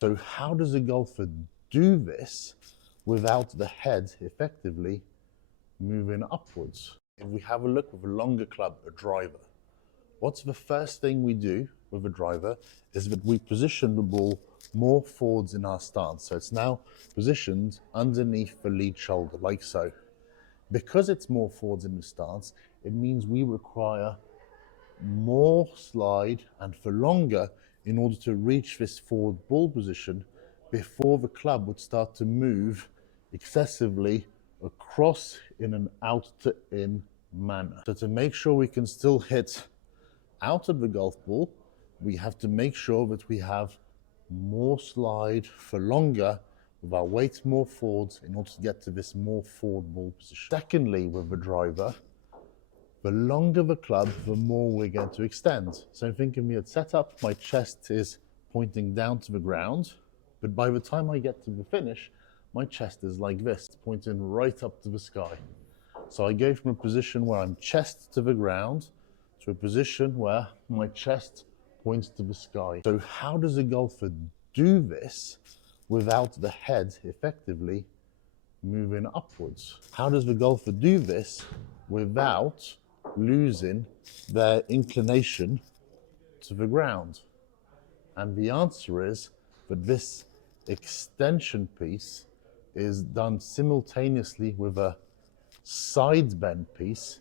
So how does a golfer do this without the head effectively moving upwards? If we have a look with a longer club, a driver, what's the first thing we do with a driver is that we position the ball more forwards in our stance. So it's now positioned underneath the lead shoulder, like so. Because it's more forwards in the stance, it means we require more slide and for longer in order to reach this forward ball position before the club would start to move excessively across in an out to in manner. So to make sure we can still hit out of the golf ball, we have to make sure that we have more slide for longer with our weight more forwards in order to get to this more forward ball position. Secondly, with the driver, the longer the club, the more we're going to extend. So think of me at setup, my chest is pointing down to the ground, but by the time I get to the finish, my chest is like this, pointing right up to the sky. So I go from a position where I'm chest to the ground to a position where my chest points to the sky. So how does a golfer do this without the head effectively moving upwards? How does the golfer do this without losing their inclination to the ground? And the answer is that this extension piece is done simultaneously with a side bend piece,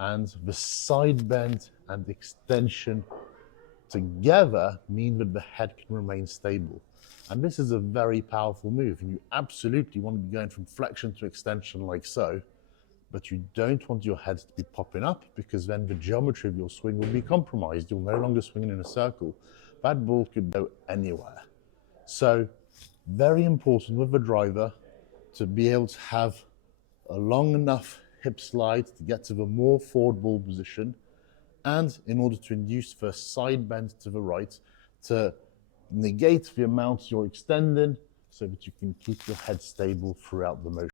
and the side bend and extension together mean that the head can remain stable. And this is a very powerful move, and you absolutely want to be going from flexion to extension like so, but you don't want your head to be popping up, because then the geometry of your swing will be compromised. You'll no longer swing in a circle. That ball could go anywhere. So very important with the driver to be able to have a long enough hip slide to get to the more forward ball position, and in order to induce the side bend to the right to negate the amount you're extending so that you can keep your head stable throughout the motion.